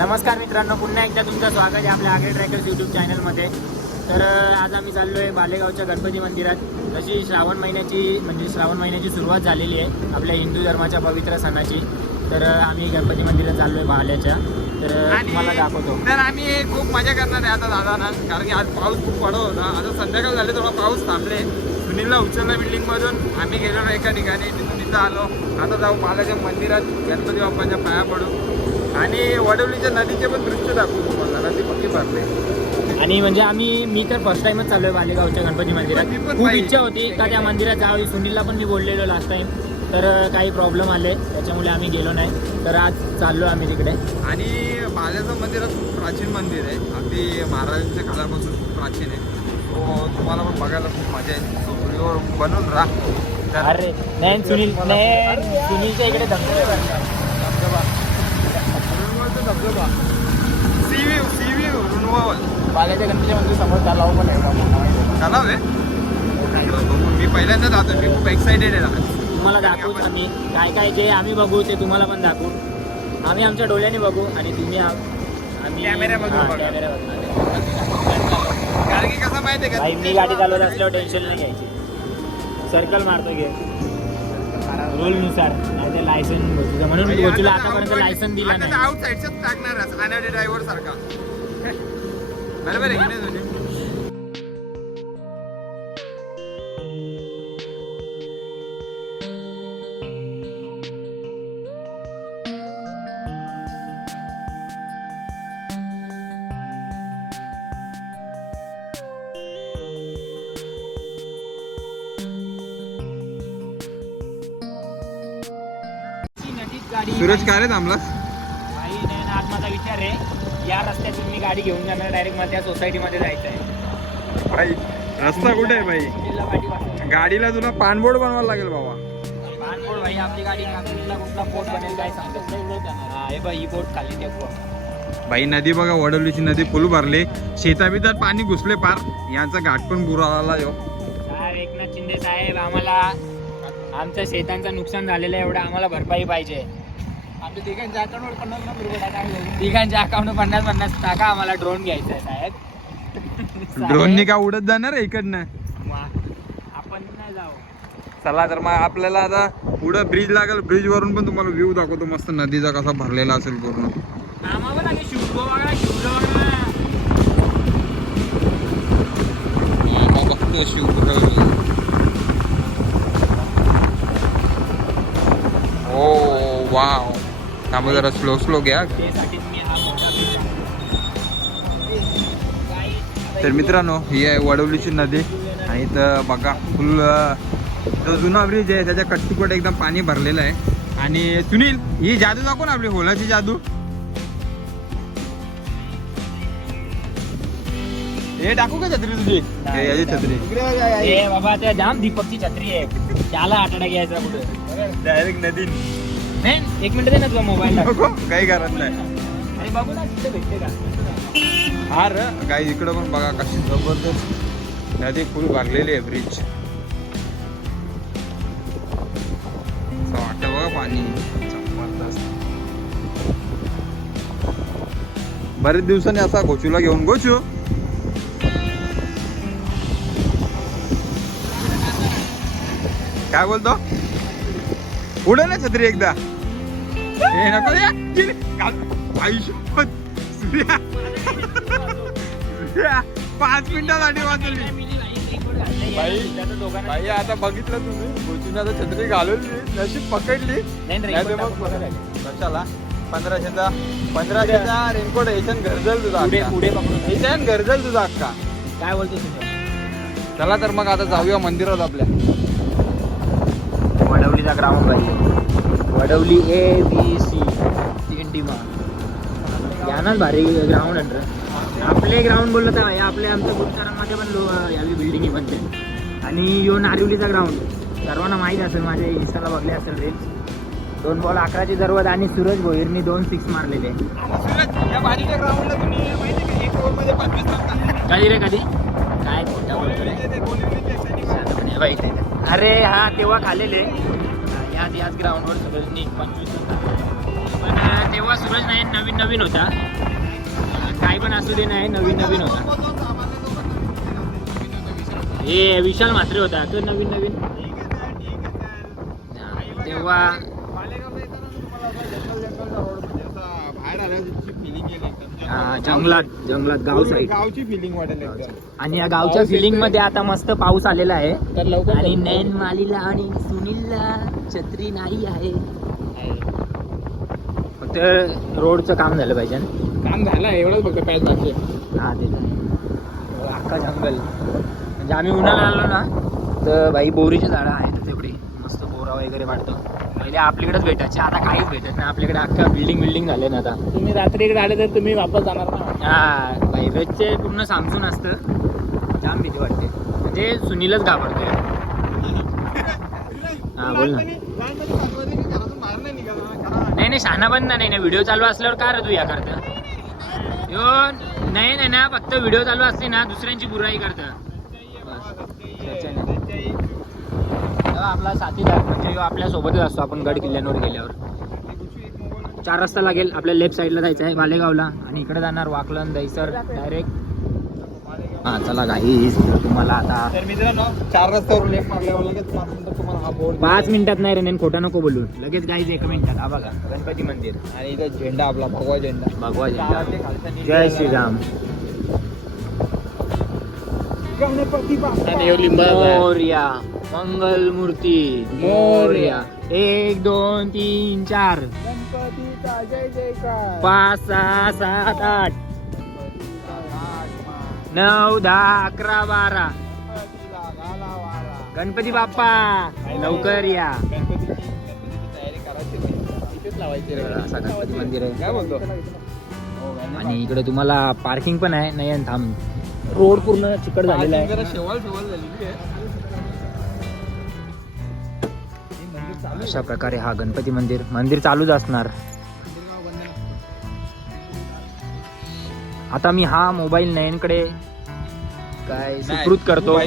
नमस्कार मित्रांनो पुन्हा एकदा तुमचं स्वागत आहे आपल्या आगळे ट्रॅकर्स यूट्यूब चॅनलमध्ये. तर आज आम्ही चाललो आहे बालेगावच्या गणपती मंदिरात. जशी श्रावण महिन्याची म्हणजे श्रावण महिन्याची सुरुवात झालेली आहे आपल्या हिंदू धर्माच्या पवित्र सणाची तर आम्ही गणपती मंदिरात चाललो आहे बाल्याच्या. तर तुम्हाला दाखवतो. तर आम्ही खूप मजा करणार आहे आता दादा ना कारण की आज पाऊस खूप पडत होता. आता संध्याकाळ झाले थोडा पाऊस थांबले. सुनीलला उचलला बिल्डिंग मधून आम्ही गेलो एका ठिकाणी तिथून तिथं आलो. आता जाऊ बालाच्या मंदिरात. गणपती बाप्पाच्या पाया पडू. आणि वडवलीच्या नदीचे पण दृश्य दाखवू तुम्हाला. नदी पक्की भरले. आणि म्हणजे आम्ही मी तर फर्स्ट टाइमच चाललो आहे बालेगावच्या गणपती मंदिरात. पण खूप. इच्छा होती का त्या मंदिरात जावी. सुनीलला पण मी बोललेलो लास्ट टाइम तर काही प्रॉब्लेम आले. त्याच्यामुळे आम्ही गेलो नाही. तर आज चाललो आम्ही तिकडे. आणि बाल्याचं मंदिर हे खूप प्राचीन मंदिर आहे. अगदी महाराजांच्या काळापासून खूप प्राचीन आहे. तो तुम्हाला पण बघायला खूप मजा येते. तो व्हिडिओ बनवून राहा अरे नाही सुनील नाही सुनीलच्या इकडे धबधबे भरले. धबधबा sea view sea view Runwal बालाच्या Ganpati मंदिर समोर तलाव पण आहे तलाव आहे मी पहिल्यांदा जातो मी खूप एक्साइटेड आहे तुम्हाला दाखवू आम्ही काय काय जे आम्ही बघू ते तुम्हाला पण दाखवू. आम्ही आमच्या डोळ्याने बघू आणि तुम्ही आम- आम्ही. कारण की कसं माहिती आहे भाई मी गाडी चालवत असल्यावर टेन्शन नाही घ्यायची. सर्कल मारतो घे. रूल लायसन म्हणून गोचूला आतापर्यंत लायसन दिलं नाही. आउट साईडच्याच टाकणार अनाडे ड्रायव्हर सारखा. बरोबर आहे की नाही सूरज काय रे थांबलास भाई नाही ना, आज माझा विचार आहे. या रस्त्यातून मी गाडी घेऊन जाणार. डायरेक्ट मला त्या सोसायटीमध्ये जायचं आहे भाई रस्ता कुठे आहे भाई? जिल्हा गाडीला तुला पानबोर्ड बनवायला लागेल बाबा. पाणपोड भाई आपली गाडी काकडीला कुठला पोट बनेल काय सांगत. हा हे बाई ही बोट खाली ते भाई नदी बघा वडवलीची नदी फुल भरली. शेताबितात पाणी घुसले पार. यांचा घाट पण बुरा आला यो. साहेब एकनाथ शिंदे साहेब आम्हाला आमच्या शेतांचं नुकसान झालेलं आहे एवढं आम्हाला भरपाई पाहिजे. तिघांच्या अकाउंटवर पन्नास पन्नास रुपये टाका तिघांच्या अकाउंट पन्नास पन्नास टाका आम्हाला ड्रोन घ्यायचा आहे साहेब. ड्रोननी का उडत जाणार आहे इकडनं? वा. आपण नाही जाऊ. चला तर मग आपल्याला आता पुढं ब्रिज लागेल. ब्रिज वरून पण तुम्हाला व्ह्यू दाखवतो मस्त. नदीचा कसा भरलेला असेल पूर्ण. आम्हाला लागे शिवगो बघा शिवगो बघा ओ वाव. थांबा जरा स्लो स्लो घ्या. तर मित्रांनो ही आहे वडवलीची नदी आणि इथं बघा फुल जो जुना ब्रिज आहे त्याच्या कट्टुकट एकदम पाणी भरलेलं आहे. आणि सुनील ही जादू दाखव ना आपली होलाची जादू. हे टाकू का छत्री तुझी? हे याची छत्री. बाबा त्या जाम दीपकची छत्री आहे. त्याला आठवडा घ्यायचा कुठे? डायरेक्ट नदी नाही एक मिनिट दे ना तुझा मोबाईल नको काही करत नाही. अरे बघू ना तिथे भेटते का? हा र काही इकडं पण बघा कशी जबरदस्त. नदी फुल भरलेली आहे ब्रिज असं वाटतं बघा पाणी. जबरदस्त. बरेच दिवसांनी असा गोचूला घेऊन गोचू. काय बोलतो? उडे ना छत्री एकदा. हे नको या. गेली. काल- आई सूर्या. सूर्या. पाच मिनिटासाठी वाचवली बाई आता बघितलं तुम्ही गोचून आता छत्री घालवली नशीब पकडली नाही मग कशाला पंधराशेचा पंधराशेचा रेनकोट याच्यान गरजल तुझा पुढे याच्यान गरजल तुझा अक्का काय बोलतो तुझं चला तर मग आता जाऊया मंदिरात आपल्या वडवलीचा ग्राउंड पाहिजे वडवली ए बी सी तीन टीमा यानाच भारी ग्राउंड अंडर आपले ग्राउंड बोललं तर या आमच्या गुप्तरांमध्ये पण लो यावी बिल्डिंगी आहे बनते आणि यो नारिवलीचा ग्राउंड सर्वांना माहीत असेल माझ्या इन्स्टाला बघले असेल रील्स दोन बॉल अकराची जरवत आणि सूरज भोईरनी दोन सिक्स मारलेले. कधी रे कधी? काय खोटं बोलतो रे? अरे हा तेव्हा खालेले याच याच ग्राउंडवर सगळ्यांनी पंचवीस पण तेव्हा सूरज नाही नवीन नवीन होता. काय पण असू दे नाही नवीन नवीन होता. हे विशाल म्हात्रे होता तो नवीन नवीन. तेव्हा बाहेर आल्याची फिलिंग हा, जंगलात जंगलात गाव साईड गावची फिलिंग वाटेल एकदम. आणि या गावच्या फिलिंगमध्ये आता मस्त पाऊस आलेला आहे. तर लवकर आणि नैन मालीला आणि सुनीलला छत्री नाही आहे. फक्त रोडचं काम झालं पाहिजे ना. काम झालं एवढंच फक्त पॅच बाकी हा ते आहे. अख्खा जंगल. म्हणजे आम्ही उन्हाळा आलो ना तर बाई बोरीची झाडं आहेत तेवढी. मस्त बोरा वगैरे वाढतो. पहिले आपल्याकडेच भेटायचे. आता काहीच भेटत नाही. आपल्याकडे अख्खा बिल्डिंग बिल्डिंग झाले ना आता. तुम्ही रात्री इकडे आले तर तुम्ही वापस जाणार ना? हा बाई रोजचे पूर्ण सामसून असतं. जाम भीती वाटते. म्हणजे सुनीलच घाबरतोय. हा बोल ना. नाही नाही शहाणा बंद नाही ना व्हिडिओ चालू असल्यावर का रे तू या करतं? यो नाही नाही ना फक्त व्हिडिओ चालू असते ना दुसऱ्यांची बुराई करतं. आपला साथीदार म्हणजे ह्यो आपल्या सोबतच असतो आपण गड किल्ल्यांवर गेल्यावर. चार रस्ता लागेल आपल्या लेफ्ट साईडला जायचं आहे मालेगावला आणि इकडे जाणार वाकलन दहीसर डायरेक्ट हा चला गाईस तुम्हाला आता तर मित्रांनो चार रस्त्यावर लेफ्ट पाच मिनिटात नाही रे नाही खोटं नको बोलू. लगेच गाईज एक मिनिटात हा बघा. गणपती मंदिर. आणि इथं झेंडा आपला भगवा झेंडा. भगवा झेंडा. जय श्रीराम. गणपती मोर्या. मंगल मूर्ती. मोर्या. एक दोन तीन चार. गणपतीचा जय जयकार. पाच सहा सात आठ. नऊ दहा अकरा बारा. गणपती बाप्पा. लवकर या. असा गणपती मंदिर आहे काय बोलतो आणि इकडे तुम्हाला पार्किंग पण आहे. नाही आणि थांब. रोड पूर्ण चिकट झालेला आहे. झालेली हे. अशा प्रकारे हा गणपती मंदिर मंदिर चालूच असणार. आता मी हा मोबाईल नयनकडे काय सुकृत करतो.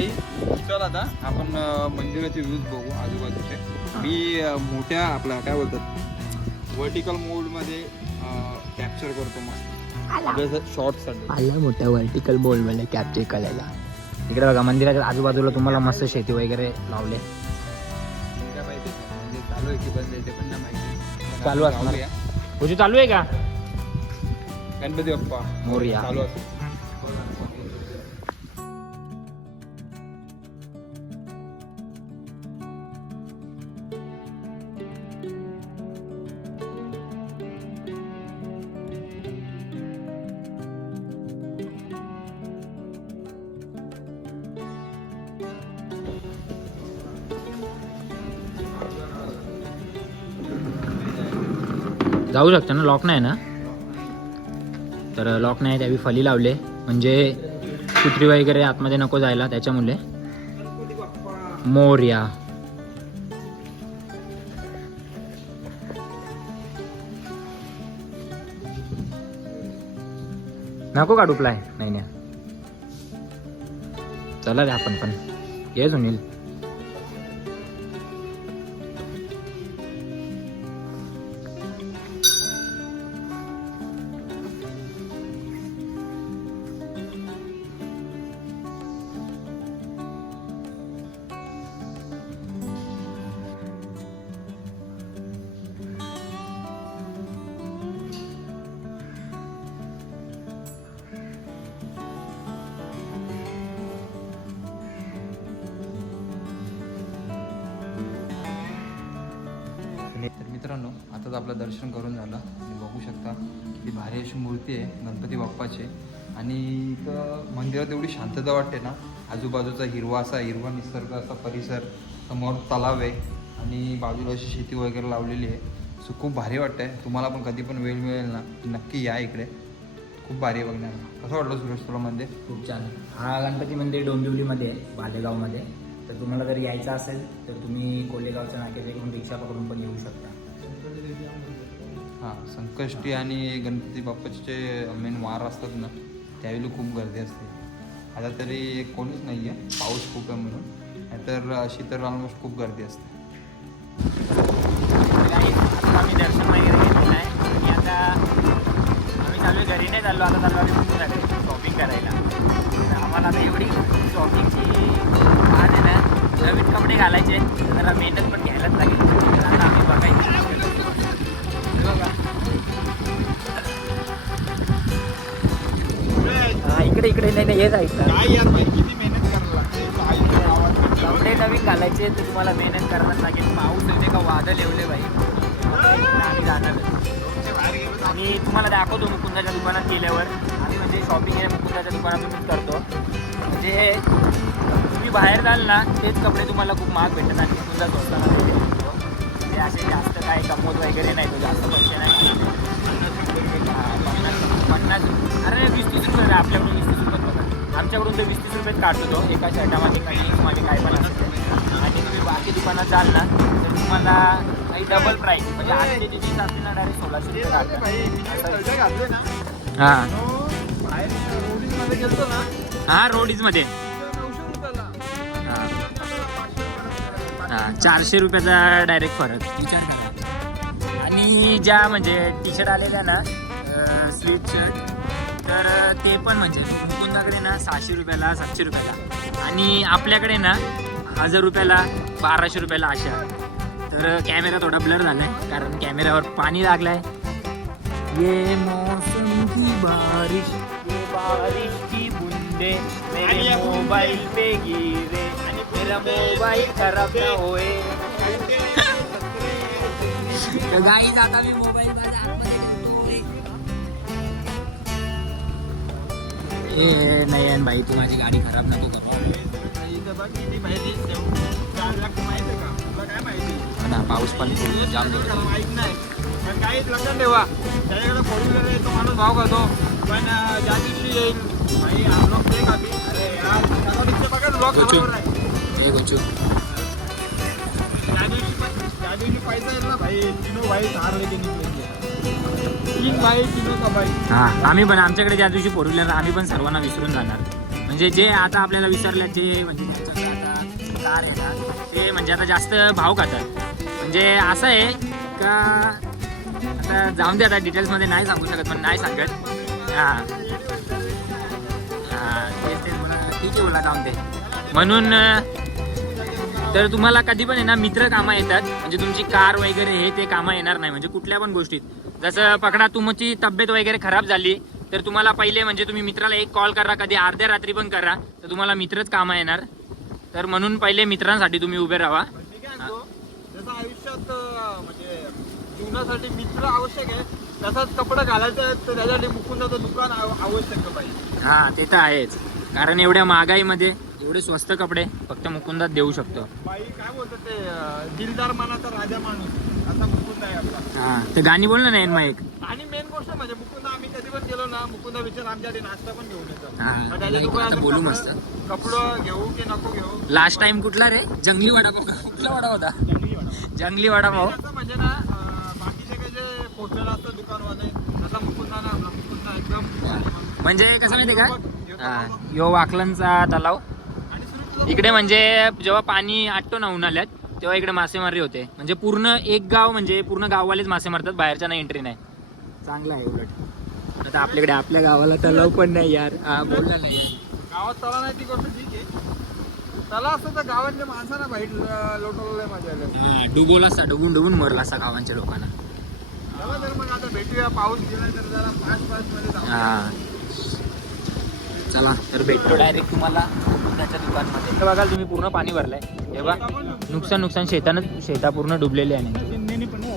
चल आता आपण मंदिराचे व्ह्यूज बघू आजूबाजूचे. मी मोठ्या आपला काय बोलतात वर्टिकल मोडमध्ये कॅप्चर करतो मस्त. शॉर्ट आला मोठ्या व्हर्टिकल बोल मला कॅप्चर करायला. इकडे बघा मंदिराच्या आजूबाजूला तुम्हाला मस्त शेती वगैरे लावले. म्हणजे चालू आहे की बंद आहे ते पण नाही माहिती. चालू असणार. तुझी चालू आहे का? गणपती बाप्पा. मोरया. चालू असतो जाऊ शकतो ना लॉक नाही ना? तर लॉक नाही त्यावेळी फली लावले. म्हणजे कुत्री वगैरे आतमध्ये नको जायला त्याच्यामुळे. मोर्या. नको काढू प्लाय. नाही नाही. चला रे आपण पण. ये सुनील. मित्रांनो आपलं दर्शन करून झालं. तुम्ही बघू शकता किती भारी अशी मूर्ती आहे गणपती बाप्पाची. आणि इथं मंदिरात एवढी शांतता वाटते ना आजूबाजूचा हिरवा असा हिरवा निसर्ग असा परिसर समोर तलाव आहे आणि बाजूला अशी शेती वगैरे लावलेली आहे. सो खूप भारी वाटतंय. तुम्हाला पण कधी पण वेळ मिळेल ना नक्की या इकडे. खूप भारी आहे बघण्याला. कसं वाटलं सुरेश तुला मंदिर? खूप छान हा गणपती मंदिर डोंबिवलीमध्ये आहे बालेगावमध्ये. तर तुम्हाला जर यायचं असेल तर तुम्ही कोलेगावच्या नाक्यावरून रिक्षा पकडून पण येऊ शकता. हां संकष्टी आणि गणपती बाप्पाचे मेन वार असतात ना त्यावेळी खूप गर्दी असते. आता तरी कोणीच नाही आहे पाऊस खूप आहे म्हणून. नाहीतर अशी तर ऑलमोस्ट खूप गर्दी असते. आम्ही दर्शन वगैरे घेतलेलं आहे. आणि आता आम्ही चालू घरी नाही चाललो. आता चाललो आम्ही शॉपिंग करायला. तर आम्हाला आता एवढी शॉपिंगची आज आहे ना नवीन कपडे घालायचे. जरा मेहनत पण घ्यायलाच लागेल. नाही नाही येत ऐकतात काय यार भाई किती मेहनत करायला लागते? गावात कपडे नवीन घालायचे तर तुम्हाला मेहनत करायलाच लागेल. पाऊस येते का वादळ येवले बाई. आम्ही जाणार आणि तुम्हाला दाखवतो मुकुंदाच्या दुकानात गेल्यावर. आम्ही म्हणजे शॉपिंग आहे मुकुंदाच्या दुकानातूनच करतो. म्हणजे तुम्ही बाहेर जाल ना तेच कपडे तुम्हाला खूप महाग भेटतात. आणि मुकुंदा स्वस्ताना म्हणजे असे जास्त काय कमवत वगैरे नाही तो जास्त पैसे नाही. बघा आमच्याकडून ते वीस तीस रुपयेच काढतो तो एका शर्टामध्ये काही माझे काय पण असते आणि तुम्ही बाकी दुकानात जाल ना तर तुम्हाला काही डबल प्राईस म्हणजे आठशे जी जीन्स असते ना डायरेक्ट सोळाशे रुपये काढतात. हां. तो हा रोडीजमध्ये. हां चारशे रुपयाचा डायरेक्ट फरक. विचार करा. आणि ज्या म्हणजे टी शर्ट आलेल्या ना स्लीट शर्ट तर ते पण म्हणजे मुकुंदाकडे ना सहाशे रुपयाला सातशे रुपयाला. आणि आपल्याकडे ना हजार रुपयाला बाराशे रुपयाला अशा. तर कॅमेरा थोडा ब्लर झालाय कारण कॅमेऱ्यावर पाणी लागलाय. ये मौसम की बारिश ये बारिश की बूंदे मेरे मोबाईल पे गिरे आणि मेरा मोबाईल खराब ना होए. गाईज आता मी मोबाईल ए नयन भाई तू माझी गाडी खराब नको करू. ना पाऊस पण जाम जोरात काहीच लक्षात ठेवा त्याच्याकडे फोर व्हीलर आहे तो माणूस भाव करतो पण ज्या दिवशी येईल भाई ब्लॉक ते का अरे यार बघा ब्लॉक कोचू. गोचू त्या दिवशी पण त्या दिवशी पैसा येईल ना भाई तिनो भाई धार लेके निघले. हा आम्ही पण आमच्याकडे ज्या दिवशी फोर व्हीलर आम्ही पण सर्वांना विसरून जाणार. म्हणजे जे आता आपल्याला विसरल्या जे म्हणजे आता कार आहे ना ते म्हणजे आता जास्त भाव खातात. म्हणजे असं आहे का आता जाऊन दे आता डिटेल्समध्ये नाही सांगू शकत पण नाही सांगत. हा. तेच तेच बोला ठीक आहे बोला जाऊन दे. म्हणून तर तुम्हाला कधी पण आहे ना मित्र कामं येतात. म्हणजे तुमची कार वगैरे हे ते कामं येणार नाही. म्हणजे कुठल्या पण गोष्टीत. जसं पकडा तुमची तब्येत वगैरे खराब झाली तर तुम्हाला पहिले म्हणजे तुम्ही मित्राला एक कॉल करा कधी अर्ध्या रात्री पण करा तर तुम्हाला मित्रच कामा येणार. तर म्हणून पहिले मित्रांसाठी तुम्ही उभे राहा. जसं आयुष्यात म्हणजे जीवनासाठी मित्र आवश्यक आहे तसंच कपडे घालायचं तर त्याच्यासाठी मुकुंदाचं दुकान आव- आवश्यक पाहिजे. हा ते तर आहेच. कारण एवढ्या महागाईमध्ये एवढे स्वस्त कपडे फक्त मुकुंदात देऊ शकतो. बाई काय बोलतात ते दिलदार मनाचा राजा माणूस. असा मुकुंद आहे आपला. हा ते गाणी बोल ना नाही मग एक आणि मेन गोष्ट म्हणजे मुकुंद आम्ही कधी पण गेलो ना मुकुंदा विचार आमच्यासाठी नाश्ता पण घेऊन येतो. हा, मग त्याच्या नाही, दुकानात आता बोलू कपडं- मस्त. कपडं घेऊ की नको घेऊ? लास्ट टाइम कुठला रे? जंगली वडापाव का? कुठला वडा होता? जंगली वाटतं. जंगली वडापाव असं म्हणजे ना अं, बाकीचे काही जे पोचलेलं असतं दुकानवाले मुकुंदा ना आपला मुकुंदा एकदम म्हणजे कसं माहितीये का? हा, यो वाकलनचा तलाव. आणि सुरू इकडे म्हणजे जेव्हा पाणी आटतो ना उन्हाळ्यात तेव्हा इकडे मासेमारी होते. म्हणजे पूर्ण एक गाव म्हणजे पूर्ण गाववालेच मासे मारतात बाहेरच्या नाही एंट्री नाही. चांगला आहे उलट. आता आपल्याकडे आपल्या गावाला तलाव पण नाही यार. हा बोलला नाही. गावात तला नाही ती गोष्ट ठीक आहे. तला असतं तर गावातल्या माणसांना बाहेर लोटवलं मजा आली. हा डुबोला असता डुबून डुबून मरला असता गावांच्या लोकांना. मग आता भेटूया पाऊस गेला तर जरा फास्ट फास्टमध्ये हा. चला तर भेटतो डायरेक्ट तुम्हाला त्याच्या दुकानमध्ये. हे बघाल तुम्ही पूर्ण पाणी भरलंय. हे बघा नुकसान नुकसान शेतानं शेता पूर्ण डुबलेली आहे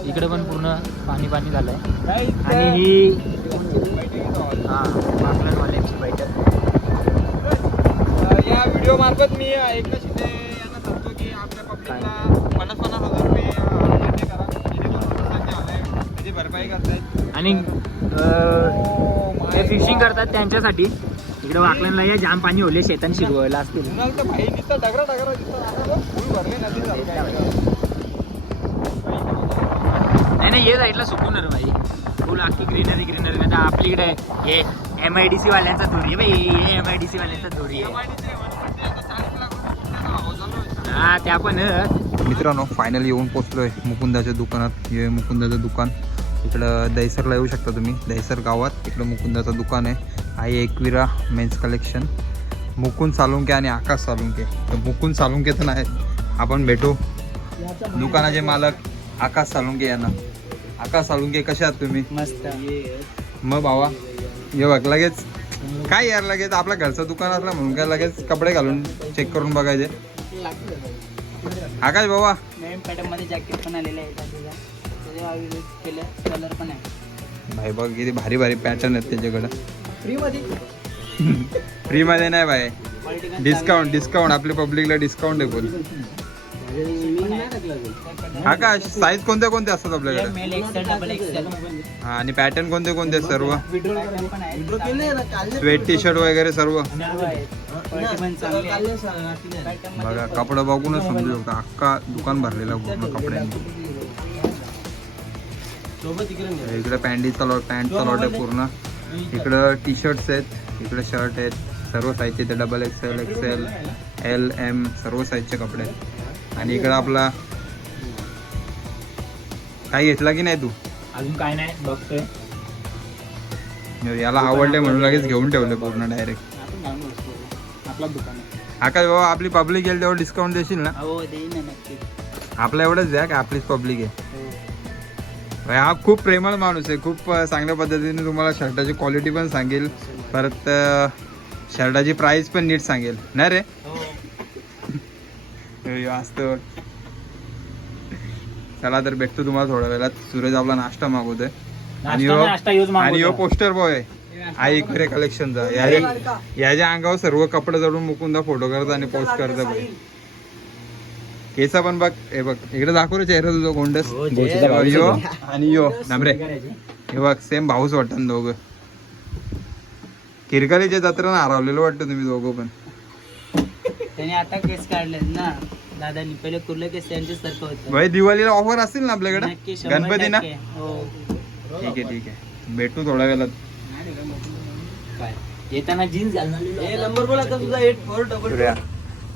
इकडे पण पूर्ण पाणी पाणी झालंय. आणि ही हा बैठक. या व्हिडिओ मार्फत मी एकनाथ शिंदे यांना सांगतो की आपल्या पब्लिकला पन्नास पन्नास हजार रुपये भरपाई करतायत. आणि फिशिंग करतात त्यांच्यासाठी. इकडे वाकलनला या जाम पाणी होले शेतान शिरवायला असतील. नाही नाही ये साईडला सुकून रे भाई फुल अख्खी ग्रीनरी ग्रीनरी नाही आपली इकडे हे एम आय डी सी वाल्यांचा धुरी आहे भाई हे एम आय डी सी वाल्यांचा धुरी आहे. हा त्या पण मित्रांनो फायनल येऊन पोचलोय मुकुंदाच्या दुकानात. हे मुकुंदाचं दुकान. इकडं दहिसरला येऊ शकता तुम्ही. दहिसर गावात इकडं मुकुंदाचं दुकान आहे. आई एकविरा मेन्स कलेक्शन. मुकुंद सालुंके आणि आकाश सालुंके. तर मुकुंद सालुंके तर नाही आपण भेटू. दुकानाचे मालक आकाश सालुंके यांना. आकाश सालुंके कसे आहात तुम्ही? मस्त. मग भावा ये बघ लगेच. काय यार लगेच आपल्या घरचं दुकान असलं म्हणून काय लगेच कपडे घालून चेक करून बघायचे? आकाश बाबा नवीन पॅटर्नमध्ये जॅकेट पण आलेले आहे कलर पण आहे. भाई बघ किती भारी भारी पॅटर्न आहेत त्याच्याकडं. फ्री मध्ये फ्री मध्ये नाही भाई. डिस्काउंट डिस्काउंट आपल्या पब्लिकला डिस्काउंट आहे बोल आकाश साईज कोणत्या कोणत्या असतात आपल्याकडे? हा आणि पॅटर्न कोणते कोणते? आहेत सर्व पण आहे स्वेट टी शर्ट वगैरे सर्व. बघा कपडा बघूनच समजू शकता. अख्खा दुकान भरलेला पूर्ण कपड्यांनी. इकडे पॅन्टीचा लॉट पॅन्टचा लॉट आहे पूर्ण. इकडं टी शर्ट्स आहेत इकडे शर्ट आहेत सर्व साईजचे ते double XL XL L M सर्व साईजचे कपडे आहेत. आणि इकडं आपला काय घेतला की नाही तू? अजून काय नाही बघतोय. याला आवडले म्हणून लगेच घेऊन ठेवले पूर्ण डायरेक्ट आहे. आकाश बाबा आपली पब्लिक येईल तेव्हा डिस्काउंट देशील ना? हो आपल्या एवढंच द्या का आपलीच पब्लिक आहे. हो. हा खूप प्रेमळ माणूस आहे. खूप चांगल्या पद्धतीने तुम्हाला शर्टाची क्वालिटी पण सांगेल. परत शर्टाची प्राइस पण नीट सांगेल. नाही रे? हो. हे असतं चला तर भेटतो तुम्हाला थोड्या वेळात. सूरज आपला नाश्ता मागवतोय. आणि नाश्ता यो नाश्ता यूज आणि यो पोस्टर बॉय आहे. आई खरे कलेक्शनचा याच्या याच्या अंगावर सर्व कपडे जडून मुकुंदा फोटो करत आणि पोस्ट करत भाई केसा पण बघ हे बघ इकडे दाखव रे चेहरा तुझा गोंडस. हो. यो यो आणि यो नमरे. हे बघ सेम भाऊच वाटत दोघं. किरकालीच्या जत्रा हरवलेलं वाटतं तुम्ही दोघं पण. त्याने आता केस काढले ना. दादानी पहिले कुर्ले केस त्यांचे सारखं होतं. भाई दिवाळीला ऑफर असतील ना आपल्याकडे? गणपती ना. हो. ठीक आहे ठीक आहे. भेटू थोड्या वेळात. येताना जीन्स नंबर बोला तुझा एट फोर डबल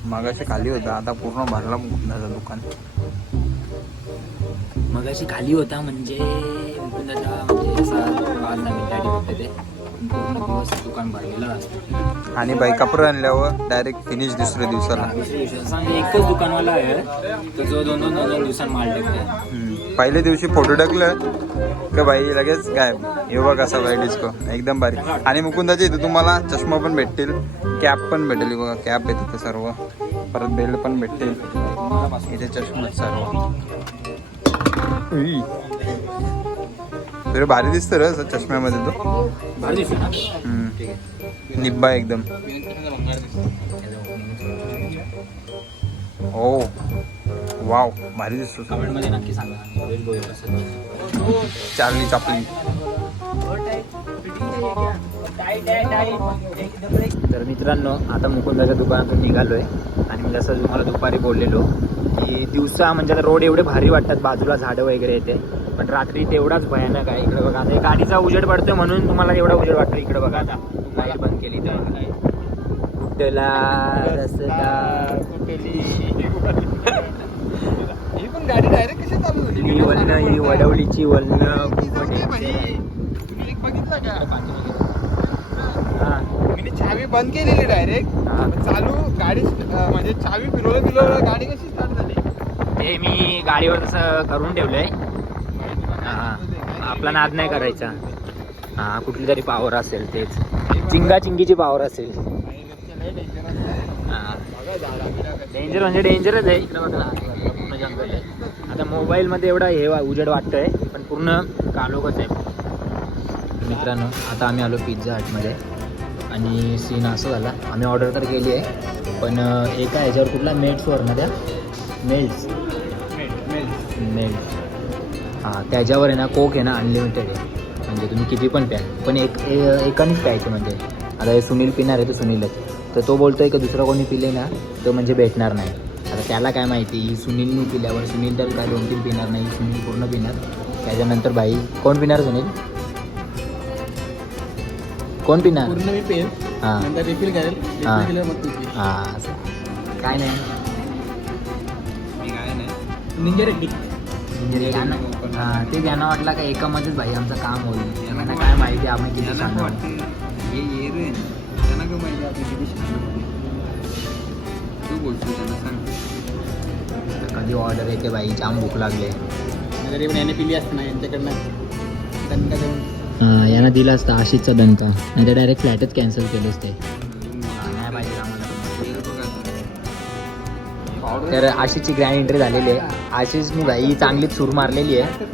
मागाशी खाली होता आता पूर्ण भरला मुकुंदाचं दुकान. मग अशी खाली होता म्हणजे मुकुंदाचा म्हणजे असा होते ते. पूर्ण दिवस दुकान भरलेलं असतं. आणि बाई कपडे आणल्यावर डायरेक्ट फिनिश दुसऱ्या दिवसाला. दुसऱ्या दिवशी असं एकच दुकानवाला आहे. तो जो दोन दोन दोन माल टाकते. पहिल्या दिवशी फोटो टाकलं का बाई लगेच गायब. हे बघ असा बाई डिस्को एकदम भारी आणि मुकुंदाच्या इथे तुम्हाला चष्मा पण भेटतील कॅप पण भेटेल बघा. कॅप आहे तिथे सर्व. परत बेल्ट पण भेटतील. इथे चष्मा सर्व. तुला भारी दिसतं रे चष्म्यामध्ये तो. निब्बा एकदम. हो. वाव भारी दिसतो. कमेंटमध्ये नक्की सांगा. चार्ली चापली तर मित्रांनो आता मुकुंदाच्या दुकानातून निघालोय. आणि मी जसं तुम्हाला दुपारी बोललेलो की दिवसा म्हणजे आता रोड एवढे भारी वाटतात बाजूला झाडं वगैरे येते. पण रात्री तेवढाच भयानक आहे इकडे बघा. आता हे गाडीचा उजेड पडतोय म्हणून तुम्हाला एवढा उजेड वाटतो इकडे बघा. आता लाइट बंद केली तर. कुठला रस्ता? गाडी डायरेक्ट कशी चालू झाली? ही वलन ही वडवलीची वलन बघितलं का? हा. मी चावी बंद केलेली डायरेक्ट. चालू गाडी म्हणजे चावी फिरवलं फिरवलं गाडी कशी स्टार्ट झाली? ते मी गाडीवर तसं करून ठेवलंय. आपला नाद नाही करायचा. हा कुठली तरी पावर असेल तेच. चिंगा चिंगीची पावर असेल डेंजर म्हणजे डेंजरच आहे. इकडे बघा. पूर्ण जंगल आहे. आता मोबाईलमध्ये एवढा हे वा- उजेड वाटतोय पण पूर्ण कालोगच आहे. मित्रांनो आता आम्ही आलो पिझ्झा हटमध्ये आणि सीन असं झाला आम्ही ऑर्डर तर केली आहे पण एका ह्याच्यावर कुठला मेट्सवर ना त्या? मेल्स मेल्स हां त्याच्यावर आहे ना कोक आहे ना अनलिमिटेड आहे. म्हणजे तुम्ही किती पण प्या. पण एक ए- एकानेच प्यायचं म्हणजे. आता हे सुनील पिणार आहे तो सुनीलच. तर तो बोलतोय की दुसरा कोणी पिले ना तो म्हणजे भेटणार नाही. आता त्याला काय माहिती? सुनीलनी पिल्यावर सुनील तर काय दोन तीन पिणार नाही सुनील पूर्ण पिणार. त्याच्यानंतर भाई कोण पिणार सुनील? कोण पिणार? पूर्ण मी पेन हां. रिफिल करेल. हा. हां असं. काय नाही. मी काय नाही. निंजा रेड्डी. गाणं हा ते त्यांना वाटलं का एकामध्येच भाई आमचं काम होईल. यांना काय माहिती आम्ही किती यांना छान काय वाटतं. हे ये रे. त्यांना काय माहिती आपण किती छान आहे. तू बोलतो त्यांना सांग. कधी ऑर्डर येते बाई जाम भूक लागले. पण याने पिली असते ना यांच्याकडनं. दणका देऊन. यांना दिला असता आशिषचा दणका. नाही तर डायरेक्ट फ्लॅटच कॅन्सल केलेच ते नाही पाहिजे आम्हाला तर आशिषची ग्रँड एंट्री झालेली आहे. आशिषनी भाई चांगलीच सूर मारलेली आहे.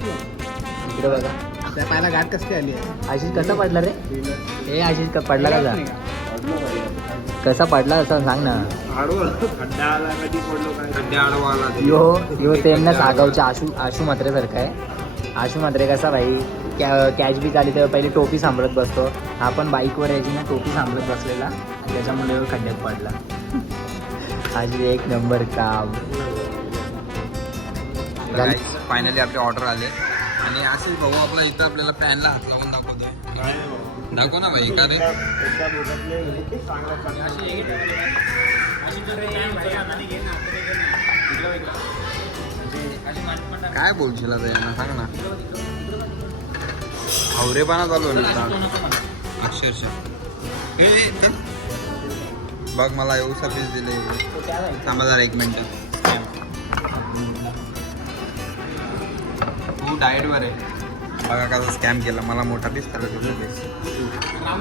इकडे बघा. त्या पायाला गाठ कसली आली? आहे आशिष कसा पडला रे? ए आशिष का पडला कसा? कसा पडला असं सांग ना. खड्डे आडवा आला ते. यो यो त्यांना सागावच्या आशू आशू मात्रेसारखा आहे. आशू मात्रे कसा भाई कॅ कॅच बी आली तेव्हा पहिले टोपी सांभाळत बसतो. हा पण बाईकवर यायची ना टोपी सांभाळत बसलेला. आणि त्याच्यामुळे खड्ड्यात पडला. आजी एक नंबर काम. फायनली आपले ऑर्डर आले. आणि असेच भाऊ आपला इथं आपल्याला पॅनला हात लावून दाखवतोय. दाखव ना भाई का रे काय बोलशील आता यांना? सांग ना. हावरेपणा चालू आहे नुसता. अक्षरशः. चल. बघ मला येऊ सर्विस दिले थांबा जरा एक मिनिट. तू डाएटवर आहे. बघा कसा स्कॅम केला. मला मोठा पीस खायला दिला